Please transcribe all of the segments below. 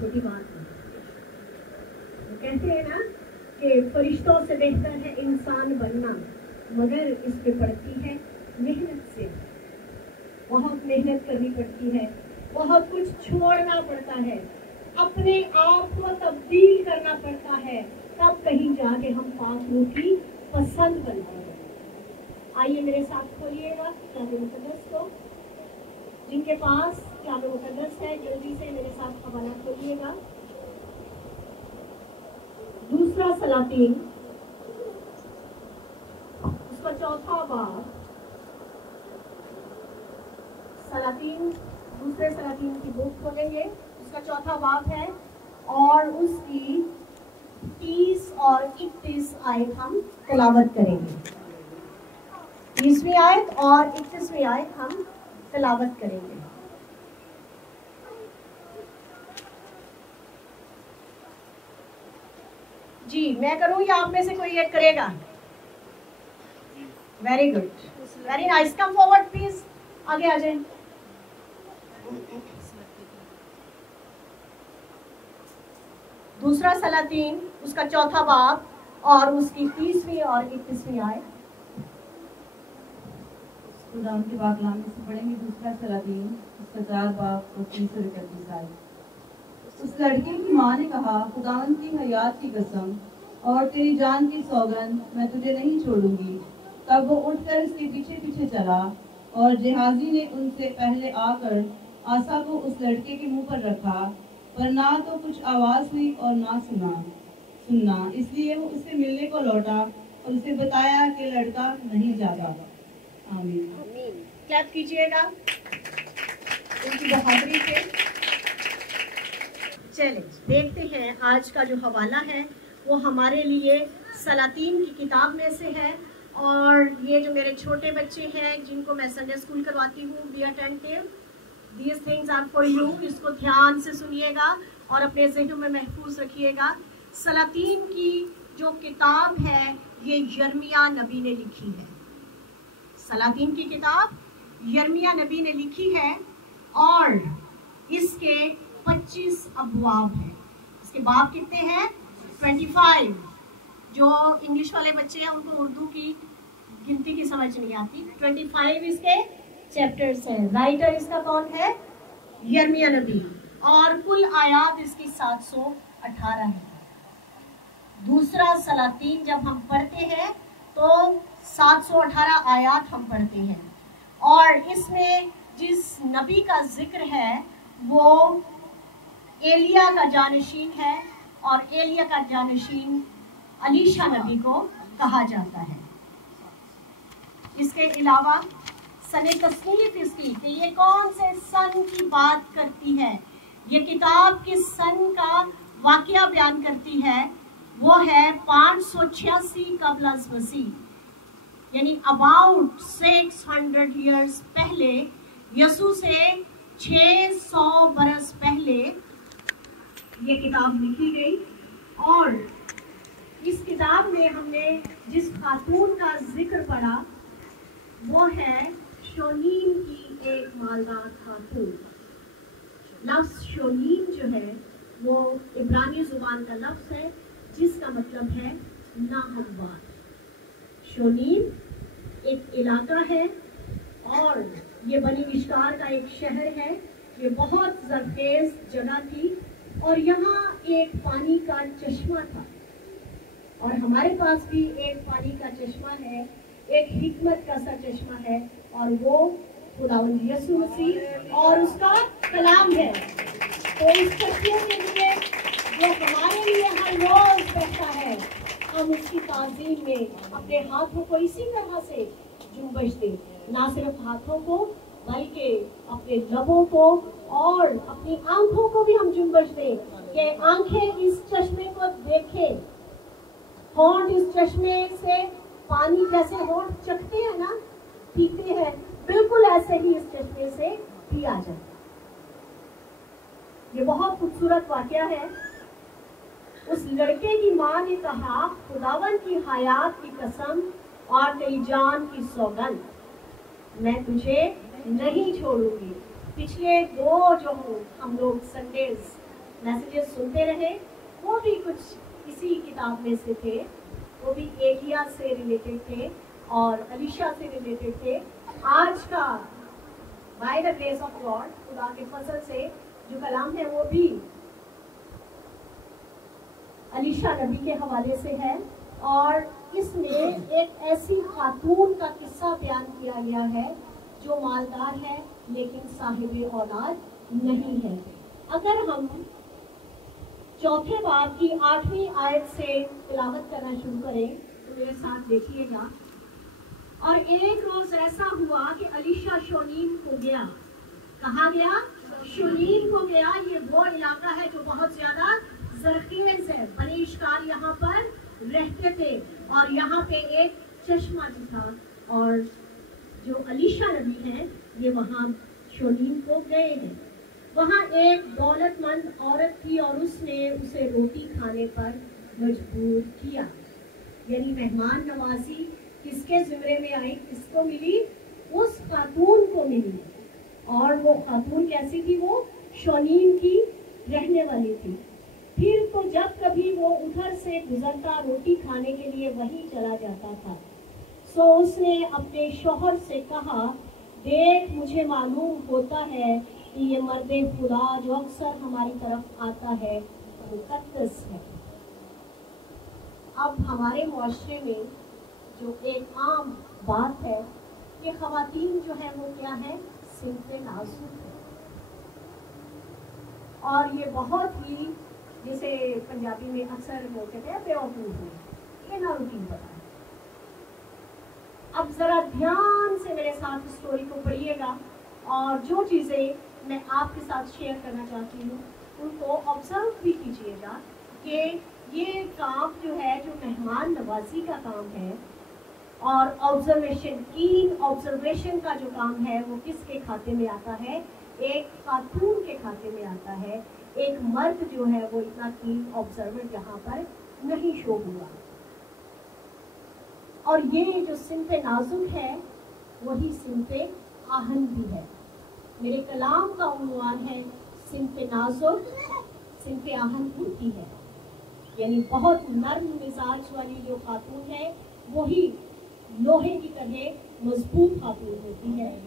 छोटी बात नहीं। वो कहते हैं ना कि फरिश्तों से बेहतर है इंसान बनना, मगर इस पे पड़ती है मेहनत से, बहुत मेहनत करनी पड़ती है, बहुत कुछ छोड़ना पड़ता है, अपने आप को तब्दील करना पड़ता है, तब कहीं जाके हम पाक रूह की पसंद बनते हैं। आइए मेरे साथ खोलिएगा किताब मुक़द्दस को। जिनके पास किताब मुक़द्दस है जल्दी से मेरे साथ हवाला खोलिएगा। दूसरा सलातीन उसका चौथा बाब, सलातीन दूसरे सलातीन की बुक खोलेंगे, उसका चौथा बाब है और उसकी 30 और 31 आयत हम तिलावत करेंगे। 30वीं आयत और 31वीं आयत हम तिलावत करेंगे। जी मैं करूं या आप में से कोई एक करेगा? Very good, very nice, come forward please, आगे आ जाए। दूसरा सलातीन उसका चौथा बाब और उसकी 30वीं और 31वीं आयत। खुदावंद के पाक कलाम से पढ़ेंगे दूसरा सलातीन उसका 4 बाब और 30 और 31 आयत। उस लड़के की माँ ने कहा, खुदावंद की हयात की कसम और तेरी जान की सौगंध, मैं तुझे नहीं छोड़ूंगी। तब वो उठकर उसके पीछे पीछे चला और जहाजी ने उनसे पहले आकर आसा को उस लड़के के मुंह पर रखा, पर ना तो कुछ आवाज हुई और ना सुनना। इसलिए वो उससे मिलने को लौटा और उसे बताया कि लड़का नहीं जागा। आमीन। आमीन। क्लैप कीजिएगा उनकी बहादुरी पे। चलिए देखते हैं आज का जो हवाला है वो हमारे लिए सलातीन की किताब में से है। और ये जो मेरे छोटे बच्चे हैं जिनको मैं संडे स्कूल करवाती हूँ, be attentive, these things are for you. इसको ध्यान से सुनिएगा और अपने ज़हन में महफूज रखिएगा। सलातीन की जो किताब है ये यिर्मयाह नबी ने लिखी है। सलातीन की किताब यिर्मयाह नबी ने लिखी है और इसके 25 अबवाब हैं। इसके बाब कितने हैं? 25। जो इंग्लिश वाले बच्चे हैं उनको उर्दू की गिनती की समझ नहीं आती। 25 इसके चैप्टर्स हैं। राइटर इसका कौन है? यिर्मयाह नबी। और कुल आयात इसकी 718 है। दूसरा सलातीन जब हम पढ़ते हैं तो 718 आयात हम पढ़ते हैं और इसमें जिस नबी का जिक्र है वो एलिया का जानशीन है और एलिया का जानशीन अलीशा नबी को कहा जाता है। इसके अलावा सने तस्नीफ इसकी कि ये कौन से सन की बात करती है, ये किताब किस सन का वाकया बयान करती है, वो है 586 कबल अज़ मसीह, यानी अबाउट 600 ईयर्स पहले, यसू से 600 बरस पहले ये किताब लिखी गई। और इस किताब में हमने जिस खातून का जिक्र पढ़ा वो है शोनीम की एक मालदार खातून। लफ्ज़ शोनीम जो है वो इब्रानी ज़ुबान का लफ्ज़ है जिसका मतलब है नाहमवार। शोनीम एक इलाका है और ये बनी मिश्कार का एक शहर है। ये बहुत ज़रखेज़ जगह थी और यहाँ एक पानी का चश्मा था और हमारे पास भी एक पानी का चश्मा है, एक हिकमत का सा चश्मा है और वो खुदावंद यीशु मसीह और उसका कलाम है। तो इस चश्मे के लिए जो हमारे लिए हर रोज बहता है, हम उसकी ताज़ीम में अपने हाथों को इसी तरह से जुम्बश दें, ना सिर्फ हाथों को बल्कि अपने लबों को और अपनी आंखों को भी हम जुम्बश दें कि आंखें इस चश्मे को देखें, होंठ इस चश्मे से पानी जैसे होंठ चखते हैं ना, पीते हैं, बिल्कुल ऐसे ही इस चश्मे से पिया जाए। ये बहुत खूबसूरत वाकया है। उस लड़के की माँ ने कहा, खुदावन की हयात की कसम और तेरी जान की सौगंध, मैं तुझे नहीं छोड़ूंगी। पिछले 2 जो हम लोग संडेज मैसेजेस सुनते रहे। वो भी कुछ इसी किताब में से थे, वो भी एलिया से रिलेटेड थे और अलीशा से रिलेटेड थे। आज का by the grace of God, खुदा के फजल से जो कलाम है वो भी अलीशा नबी के हवाले से है, और इसमें एक ऐसी खातून का किस्सा बयान किया गया है जो मालदार है लेकिन साहिबे औलाद नहीं है। अगर हम चौथे बाब की 8वीं आयत से तिलावत करना शुरू करें तो मेरे साथ देखिएगा। और एक रोज ऐसा हुआ कि अलीशा शोनीम को गया। कहाँ गया? शोनीम को गया। ये वो इलाका है जो बहुत ज्यादा जरखेज है। बनी इश्राएल यहाँ पर रहते थे और यहाँ पे एक चश्मा भी था, और जो अलीशा नबी हैं ये वहाँ शोनीम को गए हैं। वहाँ एक दौलतमंद औरत थी और उसने उसे रोटी खाने पर मजबूर किया। यानी मेहमान नवाजी किसके जिम्मे में आई? किसको मिली? उस खातून को मिली। और वो खातून कैसी थी? वो शोनीम की रहने वाली थी। फिर तो जब कभी वो उधर से गुजरता रोटी खाने के लिए वहीं चला जाता था। सो उसने अपने शौहर से कहा, देख मुझे मालूम होता है कि ये मर्दे खुदा जो अक्सर हमारी तरफ आता है मुकद्दस है। अब हमारे मुआशरे में जो एक आम बात है कि ख़वातीन जो है वो क्या है? सिंफ़े नाज़ुक है। और ये बहुत ही, जैसे पंजाबी में अक्सर लोग कहते हैं बेवकूफ़ है, ये ना रूटीन पता है। अब ज़रा ध्यान से मेरे साथ स्टोरी को पढ़िएगा और जो चीज़ें मैं आपके साथ शेयर करना चाहती हूँ उनको ऑब्जर्व भी कीजिएगा कि ये काम जो है, जो मेहमान नवाजी का काम है और ऑब्जर्वेशन का जो काम है वो किसके खाते में आता है? एक खातून के खाते में आता है। एक मर्द जो है वो इतना कीन ऑब्जर्वर यहाँ पर नहीं शो हुआ। और ये जो सिंफ़े नाजुक है वही सिंफ़े आहन भी है। मेरे कलाम का उन्वान है सिंफ़े नाजुक, सिंफ़े आहन होती है। यानी बहुत नर्म मिजाज वाली जो खातून है वही लोहे की तरह मजबूत खातून होती है।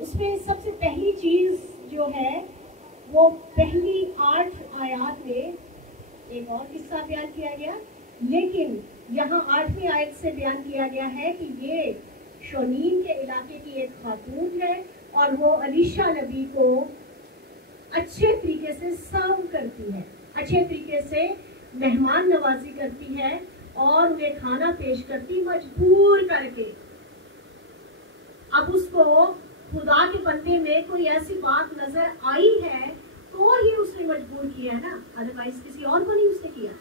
उसमें सबसे पहली चीज जो है वो पहली 8 आयत में एक और किस्सा बयान किया गया, लेकिन यहाँ 8वीं आयत से बयान किया गया है कि ये शोनीम के इलाके की एक खातून है और वो अलीशा नबी को अच्छे तरीके से सर्व करती है, अच्छे तरीके से मेहमान नवाजी करती है और उन्हें खाना पेश करती मजबूर करके। अब उसको खुदा के बंदे में कोई ऐसी बात नजर आई है तो ही उसने मजबूर किया ना, अदरवाइज किसी और को नहीं उसने किया।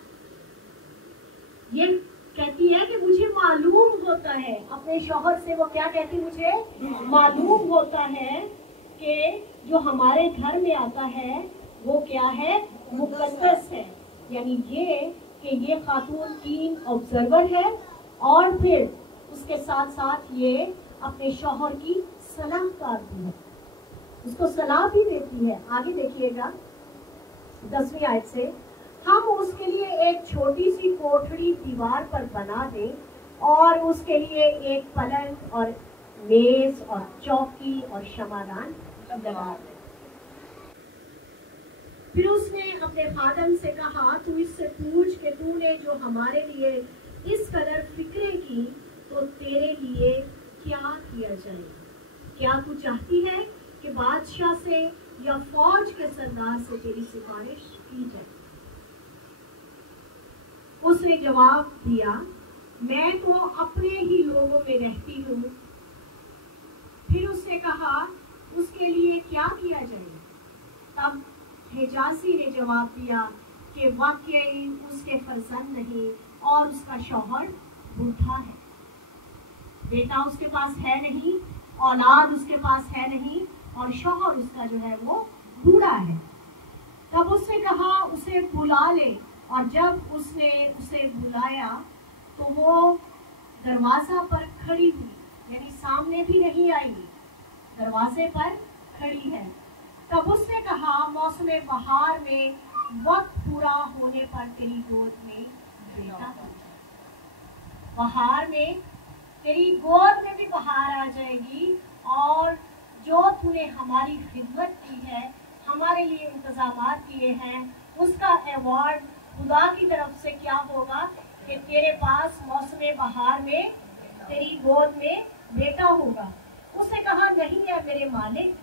ये कहती है कि मुझे मालूम होता है, अपने शौहर से वो क्या कहती? मुझे मालूम होता है कि जो हमारे घर में आता है वो क्या है? मुकद्दस है। यानी ये कि ये खातून कीन ऑब्जर्वर है और फिर उसके साथ साथ ये अपने शौहर की सलाहकार भी है, उसको सलाह भी देती है। आगे देखिएगा 10वीं आयत से, हम उसके लिए एक छोटी सी कोठड़ी दीवार पर बना दें और उसके लिए एक पलंग और मेज और चौकी और शमादान लगा दें। फिर उसने अपने खादम से कहा, तू इससे पूछ कि तूने जो हमारे लिए इस कदर फिक्रे की तो तेरे लिए क्या किया जाए? क्या तू चाहती है कि बादशाह से या फौज के सरदार से तेरी सिफारिश की जाए? उसने जवाब दिया, मैं तो अपने ही लोगों में रहती हूँ। फिर उसने कहा, उसके लिए क्या किया जाए? तब हेजासी ने जवाब दिया कि वाकई उसके फर्जंद नहीं और उसका शौहर बूढ़ा है, बेटा उसके पास है नहीं, औलाद उसके पास है नहीं और शौहर उसका जो है वो बूढ़ा है। तब उसने कहा, उसे बुला ले। और जब उसने उसे बुलाया तो वो दरवाजा पर खड़ी हुई, यानी सामने भी नहीं आई, दरवाजे पर खड़ी है। तब उसने कहा मौसम बहार में वक्त पूरा होने पर तेरी गोद में बेटा होगा। बहार में तेरी गोद में भी बहार आ जाएगी, और जो तूने हमारी खिदमत की है, हमारे लिए इंतजाम किए हैं, उसका अवार्ड खुदा की तरफ से क्या होगा कि तेरे पास मौसम बहार में तेरी गोद में बेटा होगा। उसने कहा नहीं है मेरे मालिक,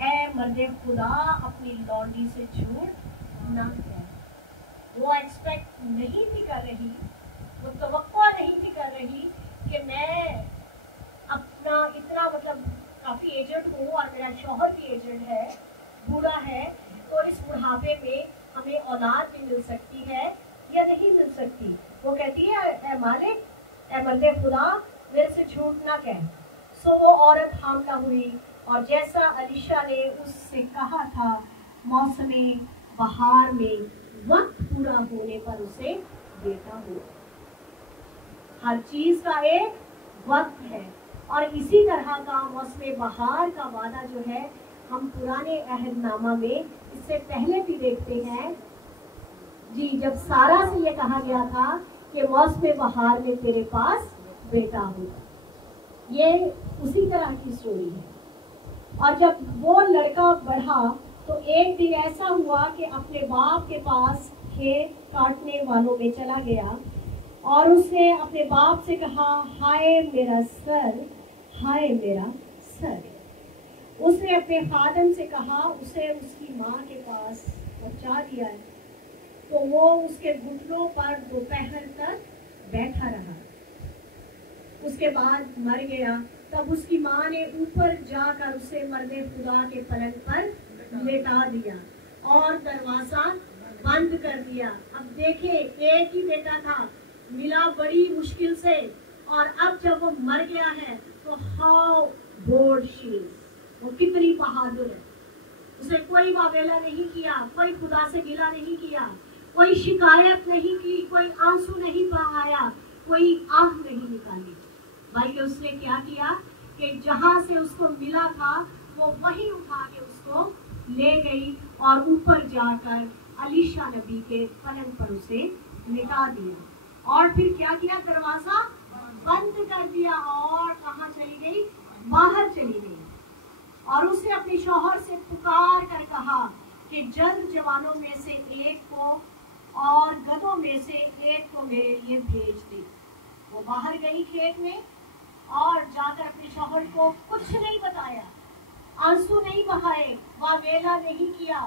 ऐ मर्दे खुदा अपनी लौंडी से झूठ ना कह। वो एक्सपेक्ट नहीं थी कर रही, वो तवक्को नहीं थी कर रही कि मैं अपना इतना मतलब काफ़ी एजेड हूँ और मेरा शौहर भी एजेड है, बूढ़ा है, तो इस बुढ़ापे में हमें औलाद भी मिल सकती है या नहीं मिल सकती। वो कहती है ऐ मालिक, ऐ मर्दे खुदा मेरे से झूठ ना कह। सो वो औरत हामला हुई, और जैसा अलीशा ने उससे कहा था, मौसम बहार में वक्त पूरा होने पर उसे बेटा हुआ। हर चीज का एक वक्त है, और इसी तरह का मौसम बहार का वादा जो है हम पुराने अहदनामा में इससे पहले भी देखते हैं जी, जब सारा से ये कहा गया था कि मौसम बहार में तेरे पास बेटा होगा। ये उसी तरह की स्टोरी है। और जब वो लड़का बढ़ा तो एक दिन ऐसा हुआ कि अपने बाप के पास खेत काटने वालों में चला गया, और उसने अपने बाप से कहा हाय मेरा सर, हाय मेरा सर। उसने अपने खादम से कहा उसे उसकी माँ के पास पहुँचा दिया है, तो वो उसके घुटनों पर दोपहर तक बैठा रहा, उसके बाद मर गया। तब उसकी माँ ने ऊपर जाकर उसे मर्दे खुदा के पलंग पर लेटा दिया और दरवाजा बंद कर दिया। अब देखे एक ही बेटा था, मिला बड़ी मुश्किल से, और अब जब वो मर गया है तो हाउ बोल्ड शी इज, वो कितनी बहादुर है। उसे कोई वावेला नहीं किया, कोई खुदा से गिला नहीं किया, कोई शिकायत नहीं की, कोई आंसू नहीं बहाया, कोई आह नहीं निकाली, बल्कि उसने क्या किया कि जहां से उसको मिला था वो वहीं उठा के उसको ले गई और ऊपर जाकर अलीशा नबी के पलंग पर उसे लिटा दिया। और फिर क्या किया, दरवाजा बंद कर दिया और कहाँ चली गई, बाहर चली गई। और उसने अपने शौहर से पुकार कर कहा कि जल्द जवानों में से एक को और गधों में से एक को मेरे लिए भेज दे। वो बाहर गई खेत में और जाकर अपने शौहर को कुछ नहीं बताया, आंसू नहीं बहाए, वावेला नहीं किया,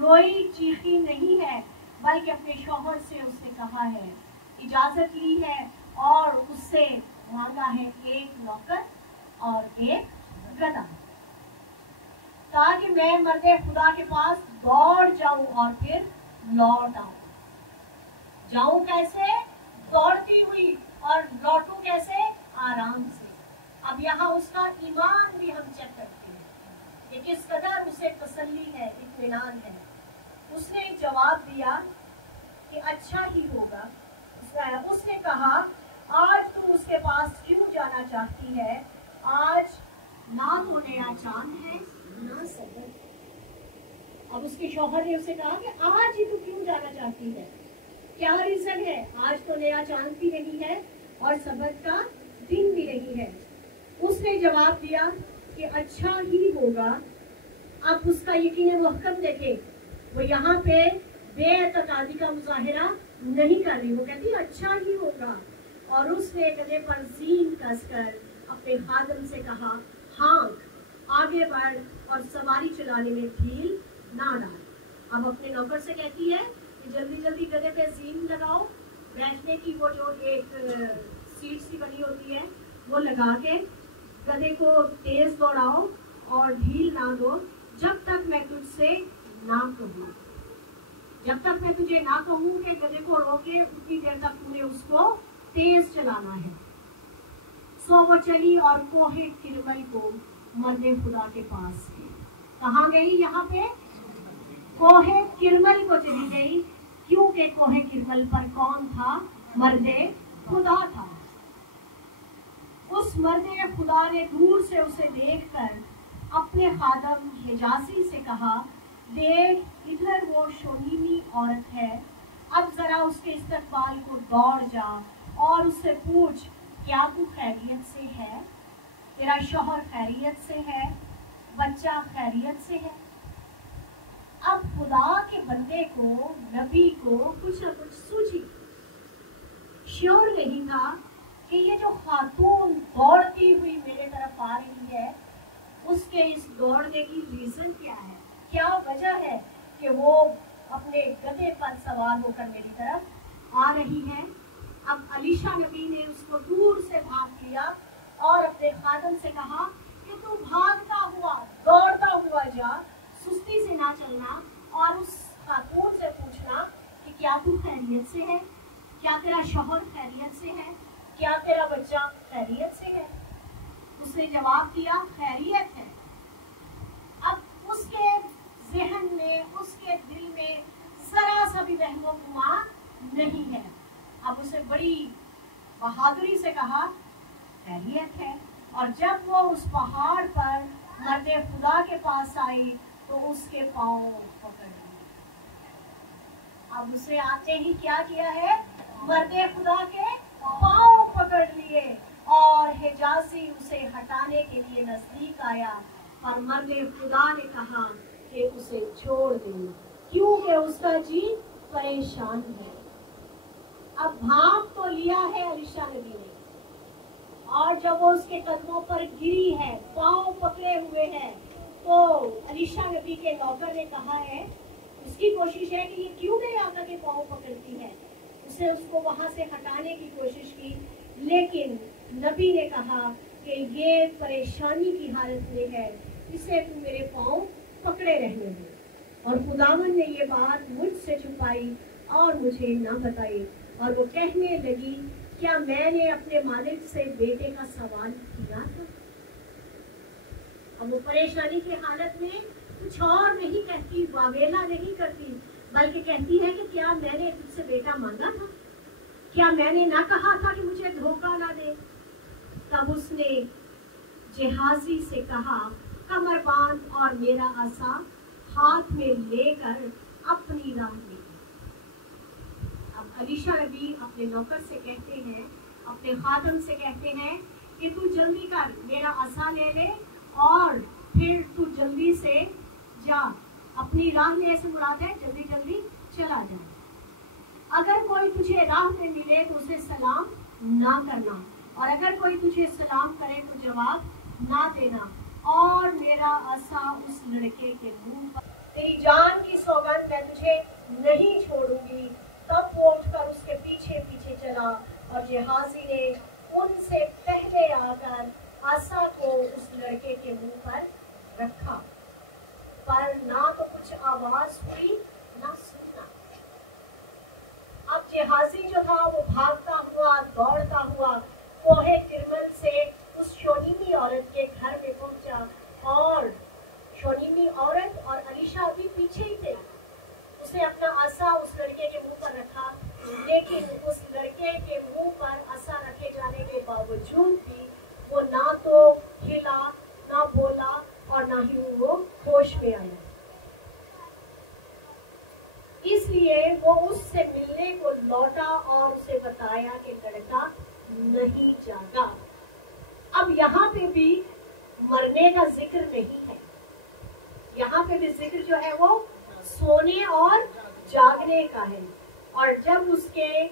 रोई चीखी नहीं है, बल्कि अपने शौहर से उसने कहा है, इजाजत ली है और उससे मांगा है एक नौकर और एक गधा, ताकि मैं मर्दे खुदा के पास दौड़ जाऊं और फिर लौट आऊं। जाऊं कैसे, दौड़ती हुई, और लौटूं कैसे, आराम से। अब यहाँ उसका ईमान भी हम चेक करते हैं कि किस कदर उसे तसल्ली है, इत्मीनान है। उसने जवाब दिया कि अच्छा ही होगा। उसने कहा आज तू उसके पास क्यों जाना चाहती है, आज ना तो नया चांद है ना सबर। अब उसके शौहर ने उसे कहा कि आज ही तू क्यों जाना चाहती है, क्या रीजन है, आज तो नया चांद भी नहीं है और सबर का दिन भी नहीं है। उसने जवाब दिया कि अच्छा ही होगा। अब उसका यकीन मुहकम देखे, वो यहाँ पे बेअतकादी का मुजाहिरा नहीं कर रही, वो कहती अच्छा ही होगा। और उसने गधे पर जीन कसकर अपने खादम से कहा हाँक, आगे बढ़ और सवारी चलाने में ढील ना डाल। अब अपने नौकर से कहती है कि जल्दी जल्दी गधे पे जीन लगाओ, बैठने की वो जो एक सीट सी बनी होती है वो लगा के गधे को तेज दौड़ाओ और ढील ना दो, जब तक मैं तुझसे ना कहूँ। जब तक मैं तुझे ना कहूँ कि गधे को रोके, उतनी देर तक तूने उसको तेज चलाना है। सो वो चली और कोहे किरमल को मर्दे खुदा के पास गई। कहाँ गई, यहाँ पे कोहे किरमल को चली गई, क्योंकि कोहे किरमल पर कौन था, मर्दे खुदा था। उस मर्दे खुदा ने दूर से उसे देखकर अपने खादम हिजाजी से कहा, देख इधर वो शोनीमी औरत है, अब जरा उसके इस्तकबाल को दौड़ जा और उससे पूछ, क्या तू खैरियत से है? तेरा शौहर खैरियत से है? बच्चा खैरियत से है? अब खुदा के बंदे को, नबी को कुछ न कुछ सूझी, श्योर नहीं था कि ये जो खातून दौड़ती हुई मेरे तरफ आ रही है, उसके इस दौड़ने की रीजन क्या है, क्या वजह है कि वो अपने गधे पर सवार होकर मेरी तरफ आ रही है। अब अलीशा नबी ने उसको दूर से भाग लिया और अपने खादम से कहा कि तू भागता हुआ, दौड़ता हुआ जा, सुस्ती से ना चलना, और उस खातून से पूछना कि क्या तू खैरियत से है, क्या तेरा शौहर खैरियत से है, क्या तेरा बच्चा खैरियत से है? उसने जवाब दिया, खैरियत है। अब उसके ज़हन में, उसके दिल में जरा सा भी वहमो गुमान नहीं है। अब उसे बड़ी बहादुरी से कहा, खैरियत है। और जब वो उस पहाड़ पर मर्दे खुदा के पास आई तो उसके पाँव पकड़ लिए। अब उसे आते ही क्या किया है, मर्दे खुदा के पाँव पकड़ लिए और हिजाजी उसे हटाने के लिए नजदीक आया और मर्दे खुदा ने कहा कि उसे छोड़ दे, क्योंकि उसका जी परेशान है। अब भाग तो लिया है अलीशा नबी ने, और जब वो उसके कदमों पर गिरी है, पाँव पकड़े हुए हैं, तो अलीशा नबी के नौकर ने कहा है, उसकी कोशिश है कि ये क्यों मेरे आका के पाँव पकड़ती है। उसे उसको वहां से हटाने की कोशिश की, लेकिन नबी ने कहा कि ये परेशानी की हालत में है, इसे तू मेरे पाँव पकड़े रहने दे। और खुदावन ने ये बात मुझसे छुपाई और मुझे ना बताई। और वो कहने लगी, क्या मैंने अपने मालिक से बेटे का सवाल किया था? अब वो परेशानी की हालत में कुछ और नहीं कहती, वावेला नहीं करती, बल्कि कहती है कि क्या मैंने तुझसे बेटा मांगा था? क्या मैंने ना कहा था कि मुझे धोखा ना दे? तब उसने जिहाजी से कहा, कमर बांध और मेरा आसा हाथ में लेकर अपनी राह ले। अब अलीशा नबी अपने नौकर से कहते हैं, अपने खादम से कहते हैं कि तू जल्दी कर, मेरा आसा ले ले और फिर तू जल्दी से जा, अपनी राह में ऐसे मुराद है जल्दी जल्दी चला जाए। अगर कोई तुझे राह में मिले तो उसे सलाम ना करना, और अगर कोई तुझे सलाम करे तो जवाब ना देना, और मेरा आसा उस लड़के के मुंह पर, तेरी जान की सौगंध मैं तुझे नहीं छोड़ूंगी। तब वो उठकर उसके पीछे पीछे चला और जिहाजी ने उनसे पहले आकर आसा को उस लड़के के मुंह पर रखा, पर ना तो कुछ आवाज हुई ना सुनना। अब जिहाजी जो था वो भागता हुआ, दौड़ता हुआ कोहे किरमल से उस शोनीमी औरत के घर में पहुंचा, और शोनीमी औरत और अलीशा भी पीछे ही थे। उसने अपना आसा उस लड़के के मुंह पर रखा, लेकिन उस लड़के के मुंह पर आसा रखे जाने के बावजूद भी वो ना तो हिला, ना बोला, और ना ही वो होश में आया। इसलिए वो उससे मिलने को लौटा और उसे बताया कि लड़का नहीं जागा। अब यहाँ पे भी मरने का जिक्र नहीं है, यहाँ पे भी जिक्र जो है वो सोने और जागने का है। और जब उसके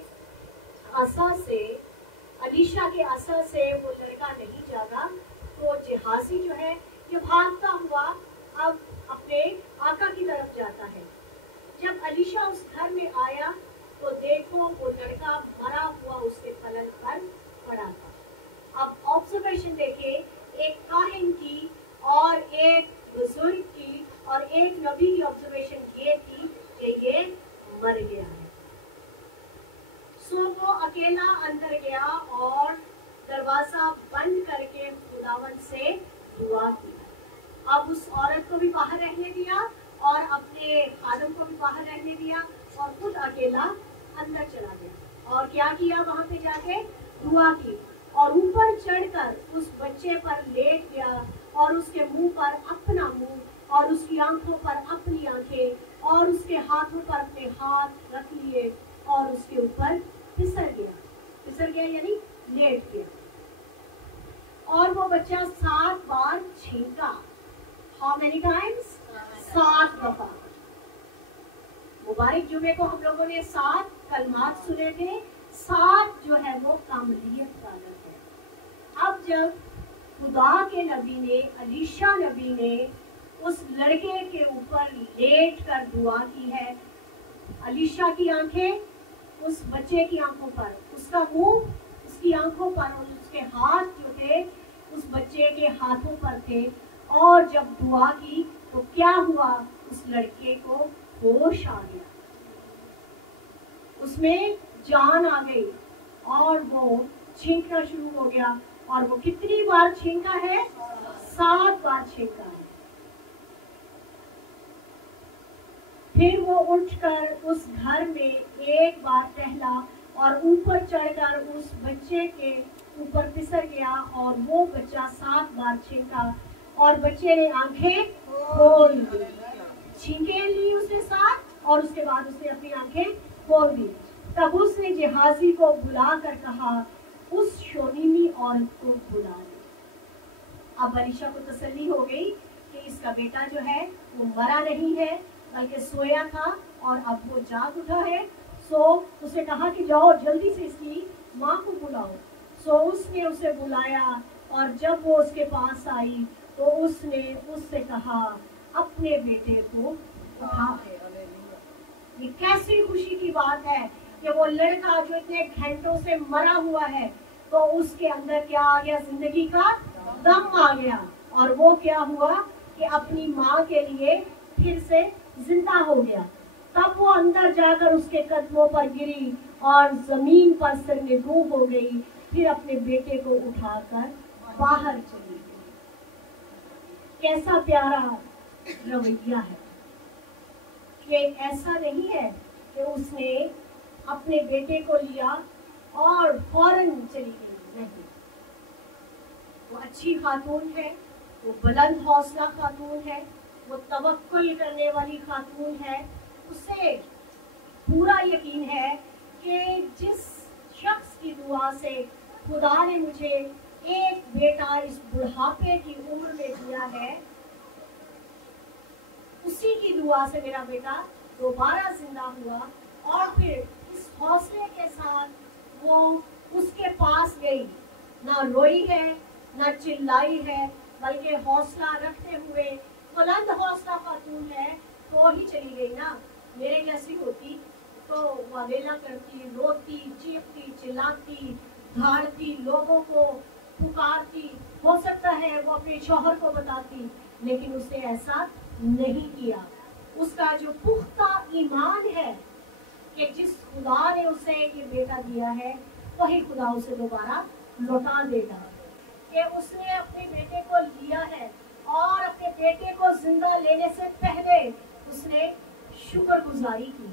आसा से, अलीशा के आसा से वो लड़का नहीं जागा, तो जिहाजी जो है ये भागता हुआ अब अपने आका की तरफ जाता है। जब अलीशा उस घर में आया तो देखो वो लड़का मरा हुआ उसके पलंग पर पड़ा था। अब ऑब्जर्वेशन देखिए, एक काहिन की और एक बुजुर्ग की और एक नबी की ऑब्जर्वेशन ये थी कि ये मर गया है। सो वो अकेला अंदर गया और दरवाजा बंद करके खुदावन से दुआ की। अब उस औरत को भी बाहर रहने दिया और अपने खादम को भी बाहर रहने दिया और खुद अकेला अंदर चला गया। और क्या किया, वहां पे जाके दुआ की और ऊपर चढ़कर उस बच्चे पर लेट गया اور اس کے منہ پر اپنا منہ اور اس کی آنکھوں پر اپنی آنکھیں اور اس کے ہاتھوں پر اپنے ہاتھ رکھ لیے اور اس کے اوپر پھسل گیا یعنی لیٹ گیا، اور وہ بچہ 7 بار چھینکا. How many times? 7 دفعہ. مبارک جمعے کو ہم لوگوں نے 7 کلمات سنے تھے. 7 جو ہے وہ کاملیت والا ہے. اب جب خدا کے نبی نے الیشا نبی نے اس لڑکے کے اوپر لیٹ کر دعا کی ہے، الیشا کی آنکھیں اس بچے کی آنکھوں پر، اس کا منہ اس کی آنکھوں پر، اور اس کے ہاتھ جو تھے اس بچے کے ہاتھوں پر تھے، اور جب دعا کی تو کیا ہوا؟ اس لڑکے کو ہوش آ گیا، اس میں جان آ گئی اور وہ چھینکنا شروع ہو گیا. اور وہ کتنی بار چھینکا ہے؟ 7 بار چھینکا ہے. پھر وہ اٹھ کر اس گھر میں ایک بار ٹہلا اور اوپر چڑھ کر اس بچے کے اوپر پھسل گیا، اور وہ بچہ 7 بار چھینکا اور بچے نے آنکھیں کھول لی. چھینکیں لی اس نے 7 اور اس کے بعد اس نے اپنی آنکھیں کھول دی. تب اس نے جہازی کو بلا کر کہا اس شونیمی عورت کو بلا لے. اب الیشا کو تسلی ہو گئی کہ اس کا بیٹا جو ہے وہ مرا نہیں ہے بلکہ سویا تھا اور اب وہ جاگ اٹھا ہے. سو اس نے کہا کہ جاؤ جلدی سے اس کی ماں کو بلاؤ. سو اس نے اسے بلایا، اور جب وہ اس کے پاس آئی تو اس نے اس سے کہا اپنے بیٹے کو اٹھا. یہ کیسی خوشی کی بات ہے کہ وہ لڑکا جو اتنے گھنٹوں سے مرا ہوا ہے تو اس کے اندر کیا آ گیا؟ زندگی کا دم آ گیا، اور وہ کیا ہوا کہ اپنی ماں کے لیے پھر سے زندہ ہو گیا. تب وہ اندر جا کر اس کے قدموں پر گری اور زمین پر سرنگوں ہو گئی، پھر اپنے بیٹے کو اٹھا کر باہر چلی گئی. کیسا پیارا رویہ ہے کہ ایسا نہیں ہے کہ اس نے اپنے بیٹے کو لیا اور فوراً چلی گئی. نہیں، وہ اچھی خاتون ہے، وہ بلند حوصلہ خاتون ہے، وہ توکل کرنے والی خاتون ہے. اسے پورا یقین ہے کہ جس شخص کی دعا سے خدا نے مجھے ایک بیٹا اس بڑھاپے کی عمر میں دیا ہے، اسی کی دعا سے میرا بیٹا دوبارہ زندہ ہوا. اور پھر اس حوصلے کے ساتھ وہ اس کے پاس گئی، نہ روئی ہے نہ چلائی ہے، بلکہ حوصلہ رکھتے ہوئے بلند حوصلہ خاتون ہے تو ہی چلی گئی. نا میرے جیسی ہوتی تو واویلا کرتی، روتی، چیختی، چلاتی، دھاڑتی، لوگوں کو پکارتی، ہو سکتا ہے وہ اپنے شوہر کو بتاتی، لیکن اس نے ایسا نہیں کیا. اس کا جو پختہ ایمان ہے کہ جس خدا نے اسے یہ بیٹا دیا ہے وہی خدا اسے دوبارہ لوٹا دے گا. کہ اس نے اپنے بیٹے کو لیا ہے اور اپنے بیٹے کو زندہ لینے سے پہلے اس نے شکر گزاری کی،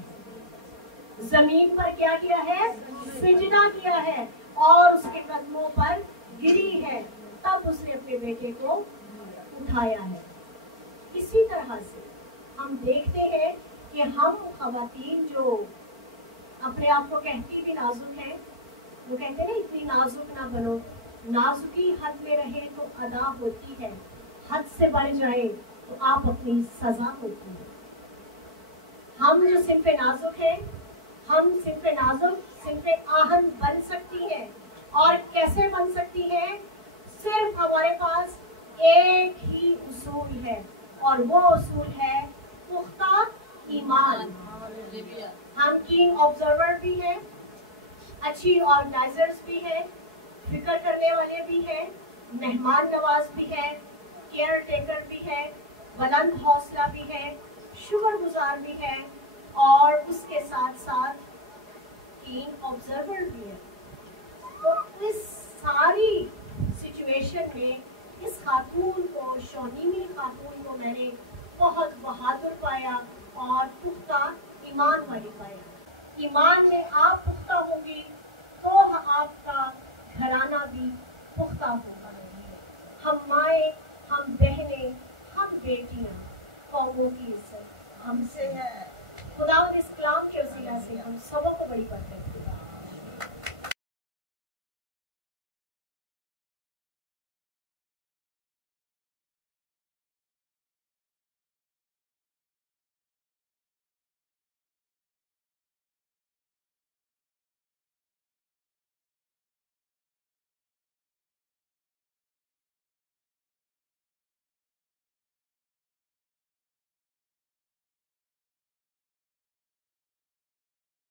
زمین پر کیا کیا ہے؟ سجدہ کیا ہے اور اس کے قدموں پر گری ہے. تب اس نے اپنے بیٹے کو اٹھایا ہے. اسی طرح سے ہم دیکھتے ہیں کہ ہم خواتین جو اپنے آپ کو کہتی بھی نازک ہیں، وہ کہتے ہیں اتنی نازک نہ بنو، نازکی حد میں رہے تو ادا ہوتی ہے، حد سے بڑھ جائے تو آپ اپنی سزا ہوتی ہے. ہم جو صنف نازک ہیں، ہم صنف نازک صنف آہن بن سکتی ہیں. اور کیسے بن سکتی ہیں؟ صرف ہمارے پاس ایک ہی اصول ہے، اور وہ اصول ہے پختہ ایمان. ہم کین آبزرور بھی ہیں، اچھی آرگنائزرز بھی ہیں، فکر کرنے والے بھی ہیں، مہمان نواز بھی ہیں، کیئر ٹیکر بھی ہیں، بلند حوصلہ بھی ہے، شکر گزار بھی ہے، اور اس کے ساتھ ساتھ کین آبزرور بھی ہے. تو اس ساری سچویشن میں اس خاتون کو، شونیمی خاتون کو میں نے بہت بہادر پایا اور پختہ ایمان والی پایا. ایمان میں آپ پختہ ہوں گی تو آپ کا گھرانہ بھی پختہ ہوگا. ہم مائیں، ہم بیٹیاں، قوموں کی عزت ہم سے ہے. خداوند اس کلام کے وسیلہ سے ہم سبوں کو بڑی برکت